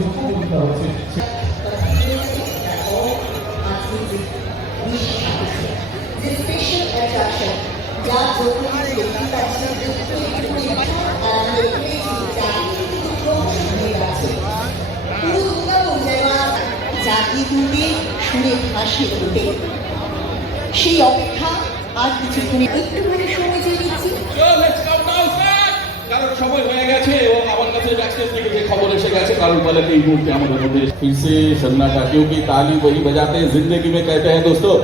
হচ্ছে হচ্ছে সুরে ভাসে উঠে সেই অপেক্ষা আর কিছুক্ষণে একটুখানি সময় চেয়ে নিচ্ছি কারণ সময় হয়ে গেছে এবং আমার কাছে ব্যাকস্টেজ থেকে যে খবর এসে গেছে কারণ বলে এই মুহূর্তে আমাদের মধ্যে फिर से सन्नाटा क्योंकि ताली वही बजाते हैं जिंदगी में कहते हैं दोस्तों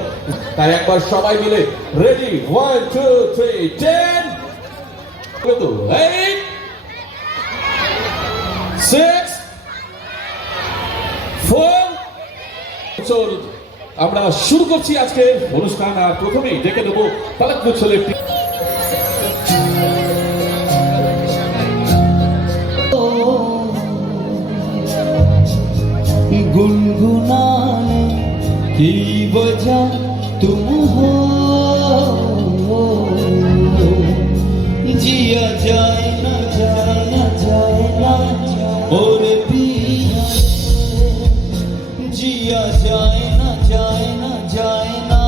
তাই একবার সবাই মিলে ready one two three ten কত এইট সিক্স ফোর চল আমরা শুরু করছি আজকে অনুষ্ঠান আর প্রথমেই ডেকে দেবো পালক মুচ্ছলের গুনগুনানে, কি বজা তুম হো জিয়া যায় না যায় না যায় না, ওরে পিয়া। জিয়া যায় না যায় না যায় না।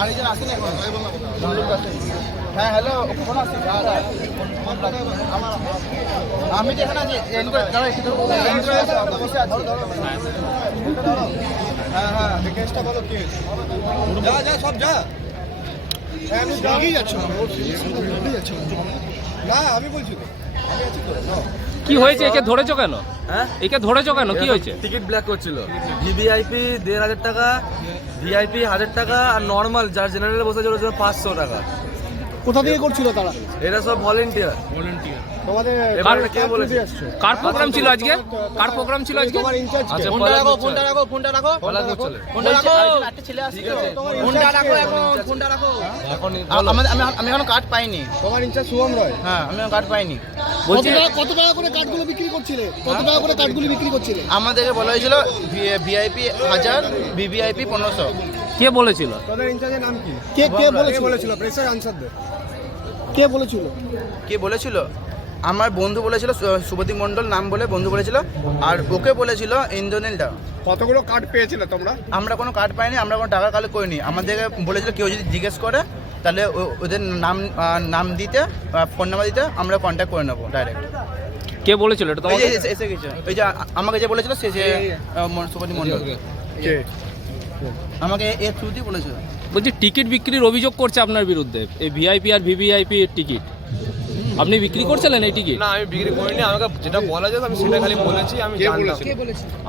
আরেকজন আসেন এখন হ্যাঁ হ্যালো ফোন আসছে আমি আছি হ্যাঁ হ্যাঁ কেসটা বলো কি যা যা সব যা। হ্যাঁ আমি এগিয়ে যাচ্ছ না আমি বলছি তো আমি আছি তো কি হয়েছে একে ধরেছো কেন? হ্যাঁ? একে ধরেছো কেন? কি হয়েছে? টিকিট ব্ল্যাক করছিল। ভিভিআইপি দেড় হাজার টাকা ভিআইপি হাজার টাকা আর নর্মাল যার জেনারেলে বসে ছিল পাঁচশো টাকা। কোথা থেকে করছিল তারা? এরা সব ভলেন্টিয়ার তোমাদের কে বলেছে? কার প্রোগ্রাম ছিল আজকে? কার প্রোগ্রাম ছিল আজকে? তোমার ইনচার্জ আচ্ছা ফোনটা রাখো ফোনটা রাখো ফোনটা রাখো। ফোনটা রাখো। একটা ছেলে আসছে ফোনটা রাখো এখন ফোনটা রাখো। এখন আমি আমি এখনও কার্ড পাইনি। তোমার ইনচার্জ শুভম রয়? হ্যাঁ আমি কার্ড পাইনি। বলছি কত টাকা করে কার্ডগুলো বিক্রি করছিলে? কত টাকা করে কার্ডগুলো বিক্রি করছিলে? আমাদেরকে বলা হয়েছিল ভিআইপি হাজার ভিভিআইপি পনেরোশো। কে বলেছিল? তোদের ইনচার্জের নাম কি? কে কে বলেছিল? বলেছিল? Pressure answer they. কে বলেছিল? কে বলেছিল? আমার বন্ধু বলেছিল সু- শুভদীপ মণ্ডল নাম বলে বন্ধু বলেছিল আর ওকে বলেছিল ইন্দ্রনীলটা কতগুলো কার্ড পেয়েছিলে তোমরা? আমরা কোনো কার্ড পাইনি আমরা কোনো টাকা কালেক্ট করিনি। আমাদেরকে বলেছিল কেউ যদি জিজ্ঞেস করে তাহলে ও- ওদের নাম নাম দিতে ফোন নাম্বার দিতে আমরা কন্ট্যাক্ট করে নেব ডাইরেক্ট কে বলেছিল? এটা তোমাকে যে এসে- গেছে। ওই যে আমাকে যে বলেছিল সে যে আহ, ম- শুভদীপ মণ্ডল। আমাকে এর থ্রুতেই বলেছিল বলছি। টিকিট বিক্রির অভিযোগ করছে আপনার বিরুদ্ধে। এই ভিআইপি আর ভিভিআইপি টিকিট। আপনি বিক্রি করছিলেন এই টিকিট? না আমি বিক্রি করিনি। আমাকে যেটা বলা যায় আমি সেটা খালি বলেছি আমি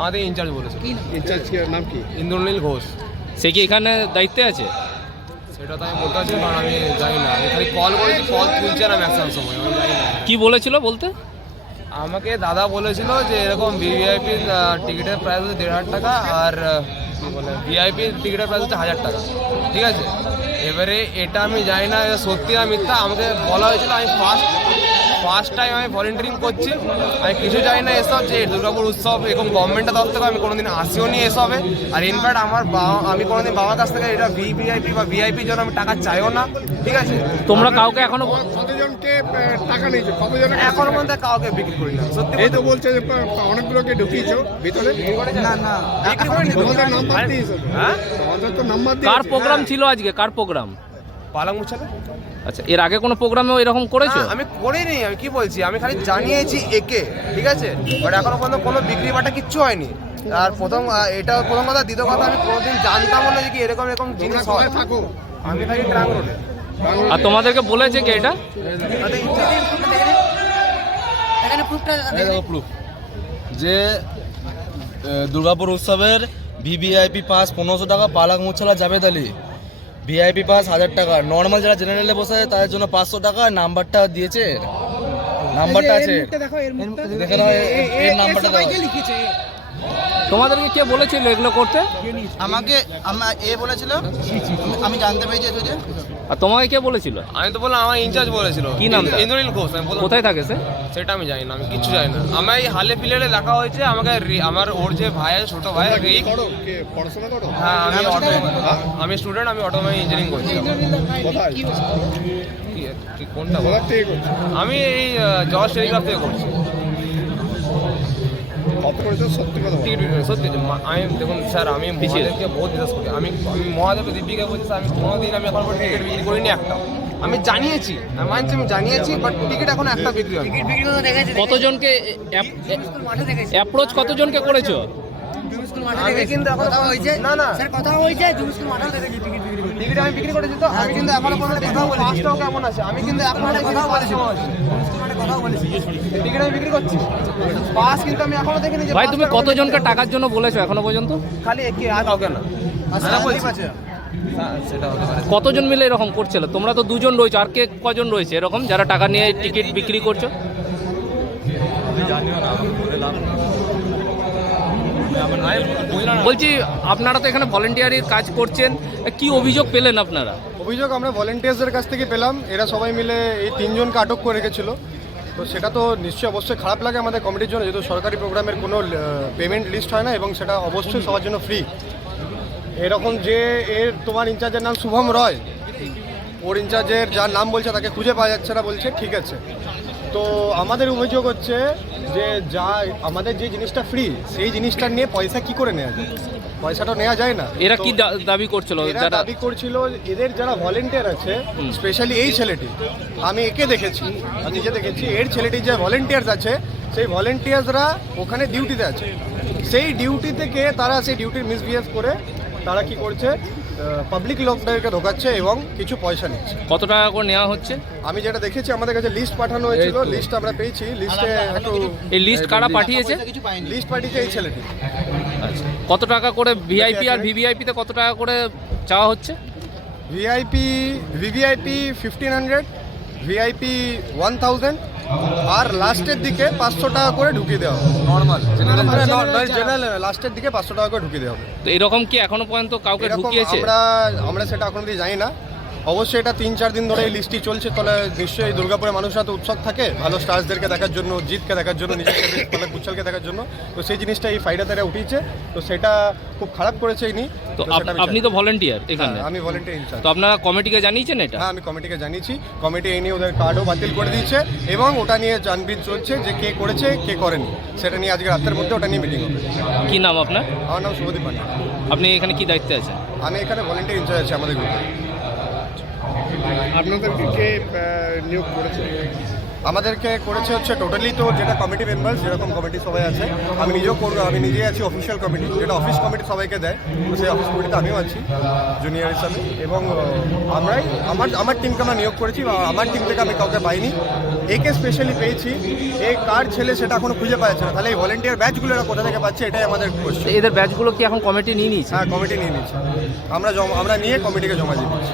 আমাদের ইনচার্জ বলেছে। ইনচার্জ নাম? কি ইন্দ্রনীল ঘোষ। সে কি এখানে দায়িত্বে আছে? সেটা তো আমি বলতে পারছি কারণ আমি জানি না। আমি খালি কল করেছি কল তুলছে না ম্যাক্সিমাম সময় আমি জানি না। কি বলেছিল বলতে? আমাকে দাদা বলেছিল যে এরকম ভিভিআইপি টিকিটের প্রাইস হচ্ছে দেড় হাজার টাকা আর কি বলে ভিআইপি টিকিটের প্রাইস হচ্ছে হাজার টাকা, ঠিক আছে? এবারে এটা আমি জানি না সত্যি না মিথ্যা, আমাকে বলা হয়েছিল আমি ফার্স্ট ফার্স্ট টাইম আমি ভলেন্টিয়ারিং করছি। আমি কিছু জানি না এসব যে দুর্গাপুর উৎসব এরকম গভর্নমেন্টের তরফ থেকে আমি কোনোদিন আসিও নি এসবে। আর ইনফ্যাক্ট আমার বাবা আমি কোনোদিন বাবার কাছ থেকে এটা ভিভিআইপি বা ভিআইপির জন্য আমি টাকা চাইও না। ঠিক আছে? তোমরা কাউকে এখনও কতজনকে টাকা নিয়েছো? কতজন এখনও পর্যন্ত কাউকে বিক্রি করি না। সত্যি এই তো বলছে যে অনেকগুলোকে ঢুকিয়েছো ভিতরে। না। না বিক্রি করিনি তোমাদের নাম্বার দিয়েছ। হ্যাঁ? তোমাদের তো নাম্বার কার দিয়েছে। প্রোগ্রাম ছিল আজকে? কার প্রোগ্রাম পালাং মুছালে আচ্ছা এর আগে কোনো প্রোগ্রামেও এরকম করেছ? আমি করিনি আমি কি বলছি? আমি খালি জানিয়েছি একে ঠিক আছে? বাট এখনও পর্যন্ত কোনো বিক্রি বাটা কিচ্ছু হয়নি। আর প্রথম এটা প্রথম কথা দ্বিতীয় কথা আমি কোনোদিন জানতাম না যে কি এরকম এরকম জিনিস হয়। আমি থাকি? ট্রাঙ্ক রোডে আর তোমাদেরকে বলেছে কি এটা? প্রুফ যে দুর্গাপুর উৎসবের ভিভিআইপি পাস পনেরোশো টাকা পালাক মুছালা জাভেদ আলী। ভিআইপি পাস হাজার টাকা। নর্মাল যারা জেনারেলে বসে আছে তাদের জন্য পাঁচশো টাকা। নাম্বারটা দিয়েছে। নাম্বারটা আছে। দেখে নাও এর- এর নাম্বারটা দাও। তোমাদেরকে কে বলেছিল এগুলো করতে? আমাকে এ বলেছিল? আমি- জানতে পেরেছি যে আর তোমাকে কে বলেছিল? আমি তো বললাম আমার ইনচার্জ বলেছিল। কি নামটা? ইন্দ্রনীল ঘোষ আমি বললাম কোথায় থাকে সে? সেটা আমি জানি না আমি কিচ্ছু জানি না। আমার এই হালে ফিলেটে দেখা হয়েছে আমাকে রি- আমার ওর যে ভাই আছে ছোট ভাই রিক। করো? কে পড়াশোনা করো? হ্যাঁ আমি অটো আমি স্টুডেন্ট আমি অটোমোবাইল ইঞ্জিনিয়ারিং করছি। কোথায়? কি কি কোনটা বল? কোথার থেকে করছ? আমি এই জজ টেলিগ্রাফ থেকে করেছ। সত্যি কথা টিকিট বিক্রি সত্যি আমি দেখুন স্যার আমি। মহাদেবকে বহুত বিশ্বাস করি। আমি আমি দীপিকা বলছি স্যার, আমি কোনোদিন আমি এখন টিকিট বিক্রি করিনি একটা। আমি জানিয়েছি আমি মানছি আমি জানিয়েছি বাট টিকিট এখন একটা বিক্রি হয় কতজনকে অ্যাপ্রোচ কতজনকে করেছ? আমি কিন্তু এখন না না। কথা হয়েছে জুম স্কুল মাঠে দেখেছি টিকিট বিক্রি করতে টিকিট আমি বিক্রি করেছি তো। আমি কিন্তু এখনও পর্যন্ত কথা বলি পাঁচটাও কেমন আছে? আমি কিন্তু এখনও কথা বলেছি। টিকিট আমি বিক্রি করছি। পাস কিন্তু আমি এখনও দেখিনি ভাই তুমি কতজনকে টাকার জন্য বলেছ এখনও পর্যন্ত? খালি একে আর কাউকে না। কতজন মিলে এরকম করছিল? তোমরা তো দুজন রয়েছে আর কে কজন রয়েছে এরকম যারা টাকা নিয়ে টিকিট বিক্রি করছ? বলছি, আপনারা তো এখানে ভলেন্টিয়ারির কাজ করছেন, কি অভিযোগ পেলেন আপনারা? অভিযোগ আমরা ভলেন্টিয়ার্সদের কাছ থেকে পেলাম, এরা সবাই মিলে এই তিনজনকে আটক করে রেখেছিল। তো সেটা তো নিশ্চয়ই অবশ্যই খারাপ লাগে আমাদের কমিটির জন্য, যেহেতু সরকারি প্রোগ্রামের কোনো পেমেন্ট লিস্ট হয় না এবং সেটা অবশ্যই সবার জন্য ফ্রি এরকম যে এর তোমার ইনচার্জের নাম শুভম রয়, ওর ইনচার্জের যার নাম বলছে তাকে খুঁজে পাওয়া যাচ্ছে না বলছে, ঠিক আছে। তো আমাদের অভিযোগ হচ্ছে যে যা আমাদের যে জিনিসটা ফ্রি সেই জিনিসটা নিয়ে পয়সা কি করে নেওয়া যায়? পয়সাটা নেওয়া যায় না। এরা কি দাবি করছিল? এরা যারা দাবি করছিল এদের যারা ভলেন্টিয়ার আছে স্পেশালি এই ছেলেটি আমি একে দেখেছি আমি নিজে দেখেছি এর ছেলেটি যে ভলেন্টিয়ার্স আছে সেই ভলেন্টিয়ার্সরা ওখানে ডিউটিতে আছে। সেই ডিউটি থেকে তারা সেই ডিউটির মিসবিহেভ করে তারা কি করছে? পাবলিক লোকদেরকে ঢোকাচ্ছে এবং কিছু পয়সা নিচ্ছে। কত টাকা করে নেওয়া হচ্ছে? আমি যেটা দেখেছি আমাদের কাছে লিস্ট পাঠানো হয়েছিল লিস্ট আমরা পেয়েছি লিস্টে একটু এই লিস্ট কারা পাঠিয়েছে? লিস্ট পাঠিয়েছে এই ছেলেটি। আচ্ছা। কত টাকা করে ভিআইপি আর ভিভিআইপি তে কত টাকা করে চাওয়া হচ্ছে? VIP VVIP fifteen hundred VIP one thousand আর লাস্টের দিকে পাঁচশো টাকা করে ঢুকিয়ে দেওয়া হবে। নর্মাল জেনারেল লাস্টের দিকে পাঁচশো টাকা করে ঢুকিয়ে দেওয়া হবে। তো এরকম কি এখনও পর্যন্ত কাউকে ঢুকিয়েছে? আমরা আমরা সেটা এখন অব্দি জানি না। অবশ্যই এটা তিন চার দিন ধরে এই লিস্টটি চলছে। তাহলে নিশ্চয়ই দুর্গাপুরের মানুষরা তো উৎসব থাকে ভালো স্টার্সদেরকে দেখার জন্য জিতকে দেখার জন্য নিজের ফেভারিট কুচ্ছলকে দেখার জন্য। তো সেই জিনিসটা এই ফাইডা তারা উঠিয়েছে। তো সেটা খুব খারাপ করেছে ইনি। তো আপনি তো ভলেন্টিয়ার এখানে। হ্যাঁ, আমি ভলেন্টিয়ার ইনচার্জ তো আপনারা কমিটিকে জানিয়েছেন এটা? হ্যাঁ আমি কমিটিকে জানিয়েছি। কমিটি এই নিয়ে ওদের কার্ডও বাতিল করে দিয়েছে এবং ওটা নিয়ে জানবিন চলছে যে কে করেছে কে করেনি। সেটা নিয়ে আজকে রাতের মধ্যে ওটা নিয়ে মিটিং হবে। কি নাম আপনার? আমার নাম শুভদীপ পান্ডা। আপনি এখানে কি দায়িত্বে আছেন? আমি এখানে ভলেন্টিয়ার ইনচার্জ আছি আমাদের গ্রুপে আপনাদেরকে কে নিয়োগ করেছে? আমাদেরকে করেছে হচ্ছে টোটালি তো যেটা কমিটি মেম্বার্স যেরকম কমিটি সবাই আছে আমি নিজেও করব আমি নিজেই আছি অফিসিয়াল কমিটি যেটা অফিস কমিটি সবাইকে দেয় তো সেই অফিস কমিটিতে আমিও আছি জুনিয়র হিসাবে। এবং আমরাই আমার আমার টিমকে আমরা নিয়োগ করেছি বা আমার টিম থেকে আমি কাউকে পাইনি। একে স্পেশালি পেয়েছি। এই কার ছেলে সেটা এখনও খুঁজে পাচ্ছে না। তাহলে এই ভলেন্টিয়ার ব্যাচগুলো এরা কোথা থেকে পাচ্ছে এটাই আমাদের কোশ্চেন এদের ব্যাচগুলো কি এখন কমিটি নিয়ে নিয়েছে? হ্যাঁ কমিটি নিয়ে নিচ্ছে আমরা জমা আমরা নিয়ে কমিটিকে জমা দিয়ে দিচ্ছি।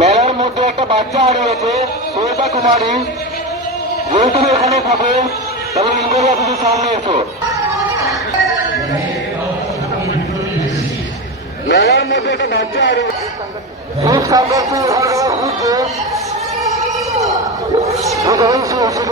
মেলার মধ্যে একটা বাচ্চা হারিয়েছে সুয়েতা কুমারী। যদি তুমি এখানে থাকে, তাহলে ইন্টারভিউ অফিসের সামনে এসো। মেলার মধ্যে একটা বাচ্চা খুব সংঘর্ষ